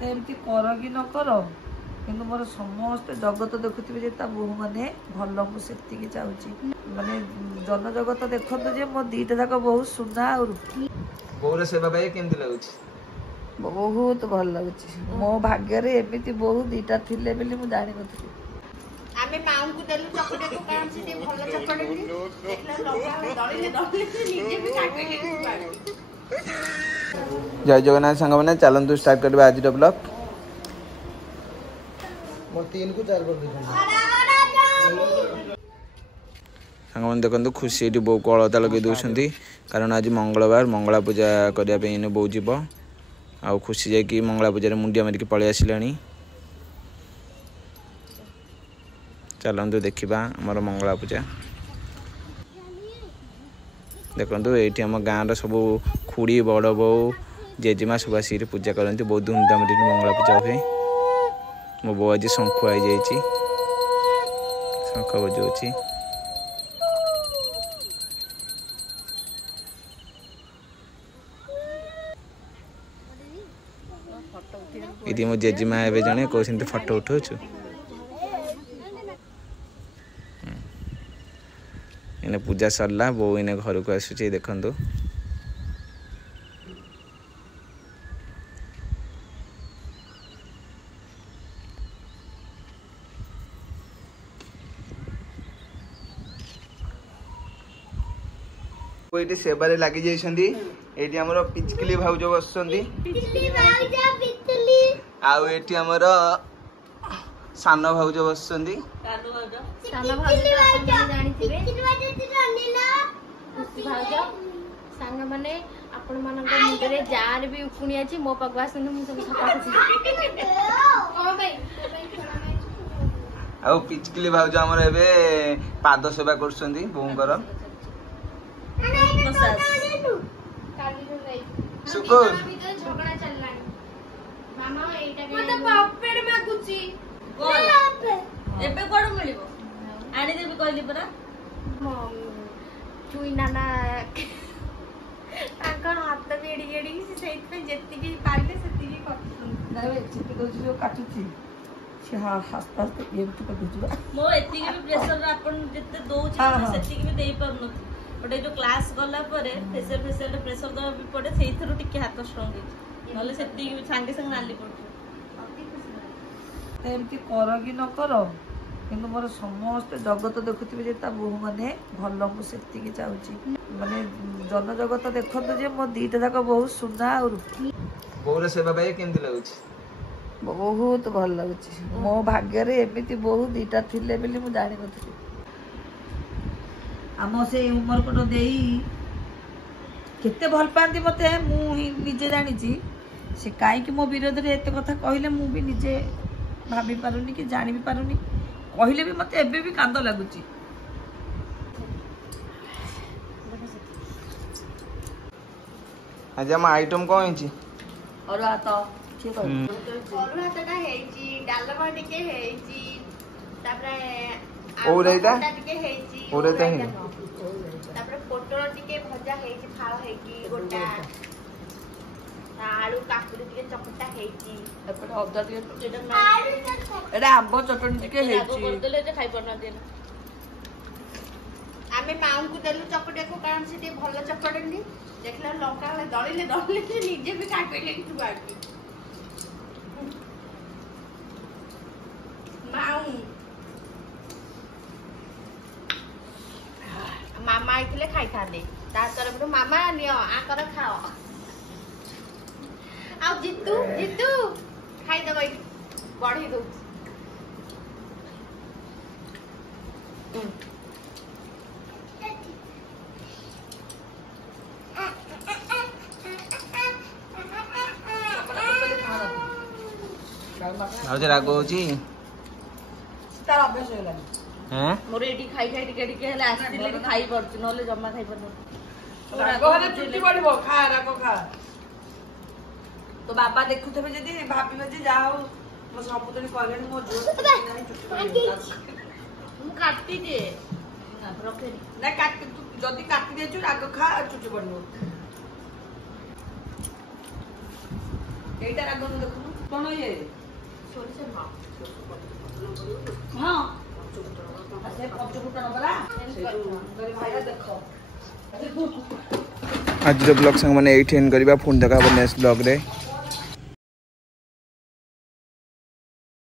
एमती कर कि न कर किंतु मोर समस्त जगत देखुवे जे बोहू मैंने भल मुझे चाहूँगी माने जन जगत देखते जे मो दीटा जाक बहुत सुना और बोर सेवा पाई केमती लगुच बहुत भल लगुच मो भाग्य रे एमती बोहू दीटा थिले बेली मु जानि नथि आमे माऊ को देलु चकटे को काम से भल चकटे देखला लगा दळिले दळिले निजे भी काटले जय जगन्नाथ सांग मैंने चलतु स्टार्ट करवा आज ब्लॉग मो 3 को 4 कर दे सांग मैंने देखो खुशी ये बो को अलता लगे दौरान कारण आज मंगलवार मंगला पूजा करने बो जीव आ खुशी जाकि मंगला पूजा मुंडिया मारिक पलि आसला चलतु देखा आमर मंगला पूजा देखो ये आम गाँव सब खुड़ी बड़ बो जेजेमा सब आसिक पूजा करती बहुत धूमधाम मंगला पूजा हुए मो बो आज शंख आई जा शंख बजाऊँ ये मो जेजेमा ए जड़े कहते फटो उठाऊ इने पूजा सरला बो इने घर को आसुची देखंतु कोइटी सेबारे लागि जाइसंदी एटी हमरो पिचकली भाउज बससंदी पिचकली भाउज पिचकली आउ एटी हमरो सानो भाउज बससंदी सानो भाउज जानि थिबे पिचकली भाउज अनिला खुशी भाउज सांग माने आपण मानक मुंडरे जार भी उकुणी अछि मो पगवा संग मु सब छपा खुशी ओ भाई आउ पिचकली भाउज हमर एबे पाद सेवा करसंदी बोंकर सुकुर झगड़ा चललानी मामा एटा मते पापेड मागुची एबे कोड मिलिबो आनी देबी कहली परा चुई नाना ताका हाथ बेडी गेडी सेइत पे जेत्ती की पाइले सेत्ती की करछन नावे चिपी दो जो काटुची से हा हस्ता एमती कर दुजुबा मो एत्ती के प्रेशर अपन जत्ते दो छी सेत्ती के देई परनथि बट जो क्लास गला परे फेशियल प्रेशर दवा भी पड़े से थरु टिके हाथ स्ट्रांग नले सेत्ती सांगे संग नाली पड़छ एमती कर कि न कर किंतु मोर समस्त जगत देखुवे जे बोहू मैंने भल मुझे चाहूँगी माने जन जगत देखते जे मो दीटा जाक बहुत सुना और बोर सेवा पाई केमती लगुच बहुत भल लगुच मो भाग्य रे एमती बोहू दीटा थिले बेली मु जानि नथि आम से उमरकोट देई केते भल पाती मते मु निजे जानी से कहीं मो विरोध रे एते कथा कहले मु भी निजे भाभी पारुनी कि जानी भी पारुनी कहले भी मते एबे भी कांद लागुची आज हम आइटम कौन है और तो ठीक है और हातटा हेची डालमा टिके हेची तापरे और एटा टिके हेची और एटा हे तापरे पोटल टिके भजा हेची फाळ हेकी गोटा आलू काकुड़ी टिके चकटा हेची एपटे अदर टिके एटा एटा आंब चटनी टिके हेची कर देले जे खाइ परना देना आमे माऊ को देलु चकटे को कारण से भल चकटनी देखला लंका दळिले दळिले निजे भी काटले कि बाकी माऊ मामा आइले खाई थांदे ता तरफ मामा नियो आकर खाओ आ जितू जितू खाई दबई बढ़ी दो आज राग होची तार अभ्यास होला हैं मोर एडी खाइ खाइ टिके टिके हले आसिले खाइ परछ नले जम्मा खाइ परन राग हेले छुट्टी पड़िबो खा राग खा तो बाबा देखुथबे जदी भाबिबे जे जाओ मो सबुदिन कहले मो जोर नहीं छुट्टी मु काटि दे ना रखे ना काट तू जदी काटि देछु राग खा छुट्टी पड़िबो एटा राग न देखु कौन ये हाँ से पच्चू फुटण वाला भाई देखो आज ब्लॉग संग मैंने एंड करवा पुणी देखा नेक्स्ट ब्लॉग रे।